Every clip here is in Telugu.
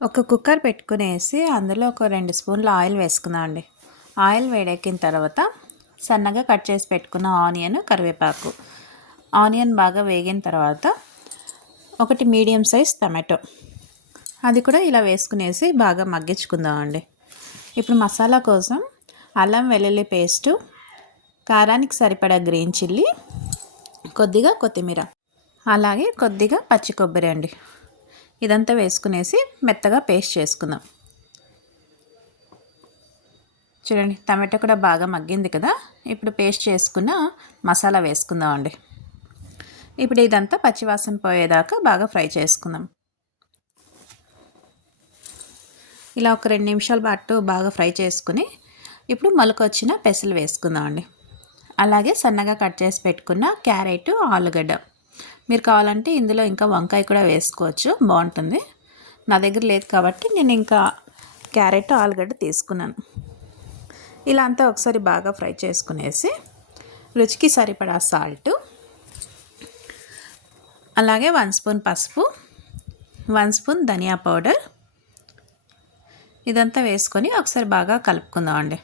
ఒక కుక్కర్ పెట్టుకునేసి అందులో ఒక 2 స్పూన్ల ఆయిల్ వేసుకుందాం అండి. ఆయిల్ వేడెక్కిన తర్వాత సన్నగా కట్ చేసి పెట్టుకున్న ఆనియన్, కరివేపాకు. ఆనియన్ బాగా వేగిన తర్వాత ఒకటి మీడియం సైజ్ టమాటో, అది కూడా ఇలా వేసుకునేసి బాగా మగ్గించుకుందాం అండి. ఇప్పుడు మసాలా కోసం అల్లం వెల్లుల్లి పేస్టు, కారానికి సరిపడా గ్రీన్ చిల్లీ, కొద్దిగా కొత్తిమీర, అలాగే కొద్దిగా పచ్చి కొబ్బరి అండి. ఇదంతా వేసుకునేసి మెత్తగా పేస్ట్ చేసుకుందాం. చూడండి, టమాటో కూడా బాగా మగ్గింది కదా. ఇప్పుడు పేస్ట్ చేసుకున్న మసాలా వేసుకుందాం అండి. ఇప్పుడు ఇదంతా పచ్చివాసన పోయేదాకా బాగా ఫ్రై చేసుకుందాం. ఇలా ఒక 2 నిమిషాల పాటు బాగా ఫ్రై చేసుకుని ఇప్పుడు మొలకొచ్చిన పెసలు వేసుకుందాం అండి. అలాగే సన్నగా కట్ చేసి పెట్టుకున్న క్యారెట్, ఆలుగడ్డ. మీరు కావాలంటే ఇందులో ఇంకా వంకాయ కూడా వేసుకోవచ్చు, బాగుంటుంది. నా దగ్గర లేదు కాబట్టి నేను ఇంకా క్యారెట్, ఆలుగడ్డ తీసుకున్నాను. ఇలా అంతా ఒకసారి బాగా ఫ్రై చేసుకునేసి రుచికి సరిపడా సాల్టు, అలాగే 1 స్పూన్ పసుపు, 1 స్పూన్ ధనియా పౌడర్, ఇదంతా వేసుకొని ఒకసారి బాగా కలుపుకుందాం అండి.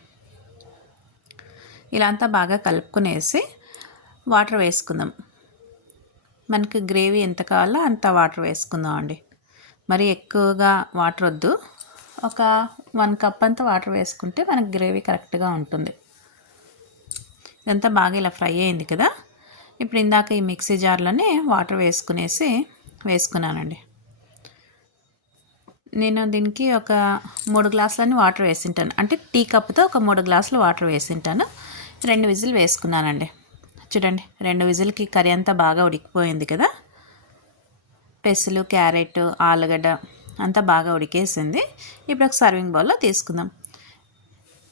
ఇలా అంతా బాగా కలుపుకునేసి వాటర్ వేసుకుందాం. మనకి గ్రేవీ ఎంత కావాలో అంత వాటర్ వేసుకుందాం అండి. మరి ఎక్కువగా వాటర్ వద్దు, ఒక 1 కప్ అంత వాటర్ వేసుకుంటే మనకి గ్రేవీ కరెక్ట్గా ఉంటుంది. ఇదంతా బాగా ఇలా ఫ్రై అయింది కదా. ఇప్పుడు ఇందాక ఈ మిక్సీ జార్లోనే వాటర్ వేసుకున్నానండి. నేను దీనికి ఒక 3 గ్లాసులని వాటర్ వేసింటాను, అంటే టీ కప్తో ఒక 3 గ్లాసులు వాటర్ వేసింటాను. 2 విజిల్ వేసుకున్నానండి. చూడండి, 2 విజిల్కి కర్రీ అంతా బాగా ఉడికిపోయింది కదా. పెసలు, క్యారెట్, ఆలుగడ్డ అంతా బాగా ఉడికేసింది. ఇప్పుడు ఒక సర్వింగ్ బౌల్లో తీసుకుందాం.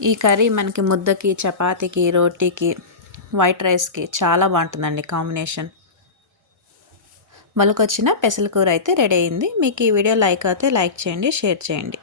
ఈ కర్రీ మనకి ముద్దకి, చపాతీకి, రోటీకి, వైట్ రైస్కి చాలా బాగుంటుందండి కాంబినేషన్. మొలకొచ్చిన పెసల కూర అయితే రెడీ అయింది. మీకు ఈ వీడియో లైక్ అయితే లైక్ చేయండి, షేర్ చేయండి.